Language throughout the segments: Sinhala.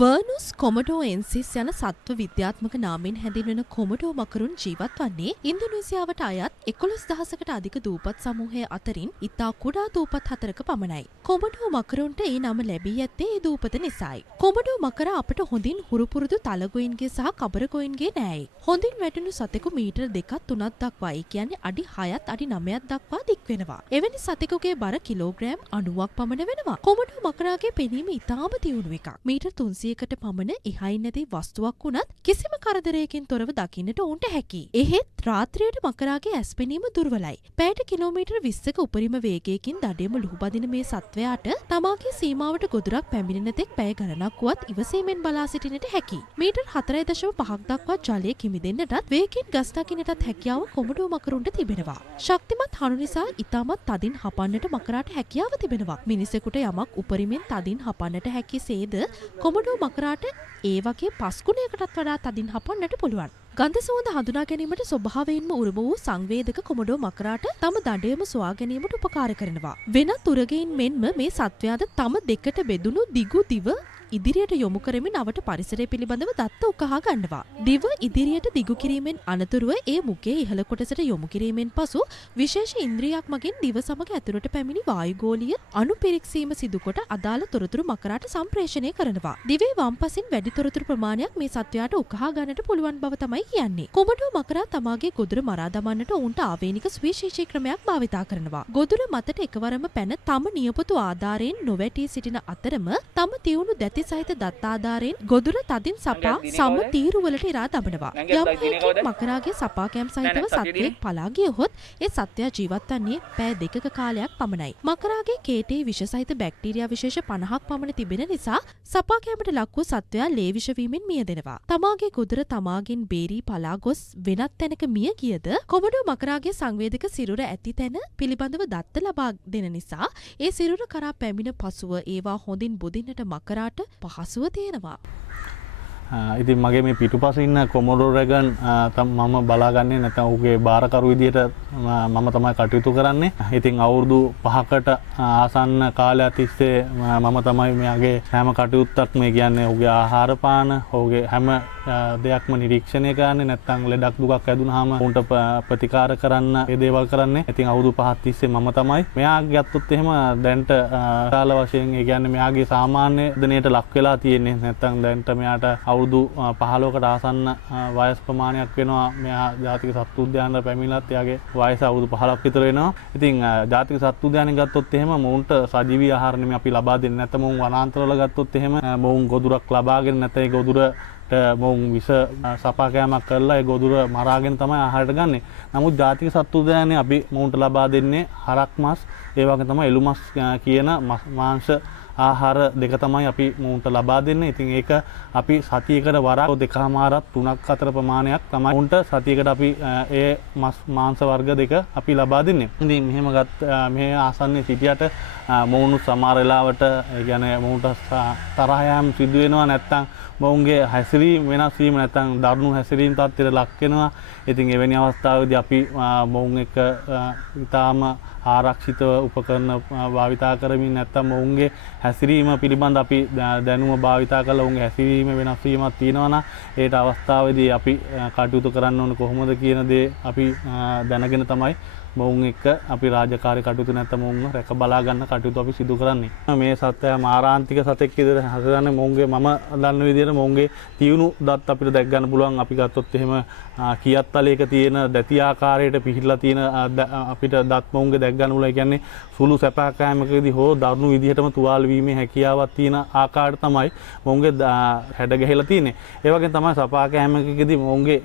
වර්නුස් කොමඩෝ එන්සිස් යන සත්ව විද්‍යාත්මක නාමයෙන් හැඳින්වෙන කොමඩෝ මකරුන් ජීවත් වන්නේ ඉන්දුනීසියාවට අයත් 11,000කට අධික දූපත් සමූහය අතරින් ඉතා කුඩා දූපත් 4ක පමණයි. කොමඩෝ මකරුන්ට ඒ නම ලැබී ඇත්තේ ඒ දූපත නිසායි. කොමඩෝ මකරා අපට හොඳින් හුරුපුරුදු තලගොයින්ගේ සහ කබරගොයින්ගේ නෑයි. හොඳින් වැටුණු සතෙකු මීටර් 2ක් 3ක් දක්වා ඒ කියන්නේ අඩි 6ත් අඩි 9ක් දක්වා දික් වෙනවා. එවැනි සතෙකුගේ බර කිලෝග්‍රෑම් 90ක් පමණ වෙනවා. කොමඩෝ මකරාගේ පෙනීම ඉතාම තියුණු එකක්. මීටර් 300කට පමණ එහයින් නැති වස්තුවක් වුණත් කිසිම කරදරයකින් තොරව දකින්නට උන්ට හැකියි. එහෙත් රාත්‍රියට මකරාගේ ඇස් පෙනීම දුර්වලයි. පැයට කිලෝමීටර් 20ක උපරිම වේගයකින් දඩයම ලුහුබදින මේ සත්වයාට තමාගේ සීමාවට ගොදුරක් පැමිණෙන තෙක් පැය ගණනක් වුවත් ඉවසීමෙන් බලා සිටින්නට හැකියි. මීටර් 4.5ක් දක්වා ජලය කිමිදෙන්නටත් වේගයෙන් ගස් දකින්නටත් හැකියාව කොමඩෝ මකරුන්ට තිබෙනවා. ශක්තිමත් හණු නිසා ඉතාමත් තදින් හපන්නට මකරාට හැකියාව තිබෙනවා. මිනිසෙකුට යමක් උපරිමෙන් තදින් හපන්නට හැකිසේද කොමඩෝ මකරාට ඒ වගේ 5 ගුණයකටත් වඩා තදින් හපන්නට පුළුවන්. ගන්ධ සුවඳ හඳුනා ගැනීමට ස්වභාවයෙන්ම උරුම වූ සංවේදක කොමඩෝ මකරාට තම දඩයම සොයා ගැනීමට උපකාර කරනවා. වෙනත් උරගයින් මෙන්ම මේ සත්වයාද තම දෙකට බෙදුණු දිගු දිව ඉදිරියට යොමු කරමින් අවට පරිසරය පිළිබඳව දත්ත උකහා ගන්නවා. දිව ඉදිරියට දිගු කිරීමෙන් අනතුරුව ඒ මුඛයේ ඉහළ කොටසට යොමු කිරීමෙන් පසු විශේෂ ඉන්ද්‍රියක් මගින් දිව සමග ඇතුළට පැමිණි වායුගෝලීය අණු පිරික්සීම සිදුකොට අදාළ තොරතුරු මකරාට සම්ප්‍රේෂණය කරනවා. දිවේ වම්පසින් වැඩි තොරතුරු ප්‍රමාණයක් මේ සත්වයාට උකහා ගන්නට පුළුවන් බව තමයි කියන්නේ. කොමඩෝ මකරා තමාගේ ගොදුර මරා දමන්නට උන්ට ආවේනික සුවිශේෂී ක්‍රමයක් භාවිතා කරනවා. ගොදුර මතට එකවරම පැන තම නියපොතු ආධාරයෙන් නොවැටී සිටින අතරම තම තියුණු දැති සහිත දත් ආධාරයෙන් ගොදුර තදින් සපා සම තීරුවලට ඉරා දමනවා. යම් හේකින් මකරාගේ සපාකෑම් සහිතව සත්වයෙක් පලා ගියහොත් ඒ සත්වයා ජීවත් වන්නේ පැය 2ක කාලයක් පමණයි. මකරාගේ කේටේ විෂ සහිත බැක්ටීරියා විශේෂ 50ක් පමණ තිබෙන නිසා සපාකෑමට ලක් වූ සත්වයා ලේ විෂ වීමෙන් මියදෙනවා. තමාගේ ගොදුර තමාගෙන් බේරී පලා ගොස් වෙනත් තැනක මිය ගියද කොමඩෝ මකරාගේ සංවේදක සිරුර ඇති තැන පිළිබඳව දත්ත ලබා දෙන නිසා ඒ සිරුර කරා පැමිණ පසුව ඒවා හොඳින් බුදින්නට මකරාට පහසුව තියෙනවා. ඉතින් මගේ මේ පිටුපස ඉන්න කොමඩෝ රැගන් මම බලාගන්නේ නැත්නම් ඌගේ බාරකරු විදියට මම තමයි කටයුතු කරන්නේ. ඉතින් අවුරුදු 5කට ආසන්න කාලයක් තිස්සේ මම තමයි මෙයාගේ හැම කටයුත්තක් මේ කියන්නේ ඌගේ ආහාර පාන, ඌගේ හැම දෙයක්ම නිරීක්ෂණය කරන්නේ. නැත්නම් ලෙඩක් දුකක් ඇදුනහම උන්ට ප්‍රතිකාර කරන්න ඒ දේවල් කරන්නේ. ඉතින් අවුරුදු 5ක් තිස්සේ මම තමයි මෙයා ගත්තොත් එහෙම දැන්ට කාල වශයෙන් ඒ කියන්නේ මෙයාගේ සාමාන්‍ය දිනයට ලක් වෙලා තියෙන්නේ. නැත්නම් දැන්ට මෙයාට අවුරුදු 15කට ආසන්න වයස් ප්‍රමාණයක් වෙනවා. මෙයා ජාතික සත්තු උද්‍යානයට පැමිණලත් එයාගේ වයස අවුරුදු 15ක් විතර වෙනවා. ඉතින් ජාතික සත්තු උද්‍යානය ගත්තොත් එහෙම මොවුන්ට සජීවී ආහාර නෙමෙයි අපි ලබා දෙන්නේ. නැත්නම් මොවුන් වනාන්තරවල ගත්තොත් එහෙම මොවුන් ගොදුරක් ලබාගෙන නැත්නම් ඒ ගොදුරට මොවුන් විස සපාකෑමක් කරලා ඒ ගොදුර මරාගෙන තමයි ආහාරයට ගන්නෙ. නමුත් ජාතික සත්තු උද්‍යානයේ අපි මොවුන්ට ලබා දෙන්නේ හරක් මස්, ඒ වගේ තමයි එළු මස් කියන මාංශ ආහාර දෙක තමයි අපි මොවුන්ට ලබා දෙන්නේ. ඉතින් ඒක අපි සතියකට වරක් දෙකමාරක් 3ක් අතර ප්‍රමාණයක් තමයි උන්ට සතියකට අපි ඒ මාංශ වර්ග දෙක අපි ලබා දෙන්නේ. ඉතින් මෙහෙම මේ ආසන්නයේ සිටියට මොවුන් සමහර වෙලාවට ඒ කියන්නේ මොවුන්ට තරහ යාම සිදු වෙනවා. නැත්තම් මොවුන්ගේ හැසිරීම වෙනස් වීම නැත්තම් දරුණු හැසිරීම තත්ත්වයට ලක් වෙනවා. ඉතින් එවැනි අවස්ථාවකදී අපි මොවුන් එක්ක ඊටාම ආරක්ෂිතව උපකරණ භාවිතා කරමින් නැත්තම් ඔවුන්ගේ හැසිරීම පිළිබඳ අපි දැනුම භාවිතා කරලා ඔවුන්ගේ හැසිරීම වෙනස් වීමක් තියෙනවා නම් ඒට අවස්ථාවේදී අපි කටයුතු කරන්න ඕන කොහොමද කියන දේ අපි දැනගෙන තමයි මොවුන් එක්ක අපි රාජකාරී කටයුතු නැත්නම් මොවුන්ව රැක බලා ගන්න කටයුතු අපි සිදු කරන්නේ. මේ සත්වයා මාරාන්තික සතෙක් විදිහට හසුරන්නේ මොවුන්ගේ මම දන්න විදිහට මොවුන්ගේ තියුණු දත් අපිට දැක් ගන්න පුළුවන්. අපි ගත්තොත් එහෙම කියත්තලයක තියෙන දැති ආකාරයට පිහිටලා තියෙන අපිට දත් මොවුන්ගේ දැක් ගන්න පුළුවන්. ඒ කියන්නේ සුළු සැපකෑමකදී හෝ දරුණු විදිහටම තුවාල වීමේ හැකියාවක් තියෙන ආකාරයට තමයි මොවුන්ගේ හැඩ ගැහිලා තියෙන්නේ. ඒ වගේම තමයි සපාකෑමකදී මොවුන්ගේ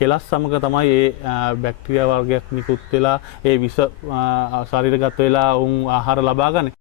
කෙලස් සමග තමයි ඒ බැක්ටීරියා වර්ගයක් නිකුත් වෙලා ඒ විස ශරීරගත වෙලා උන් ආහාර ලබා ගන්න.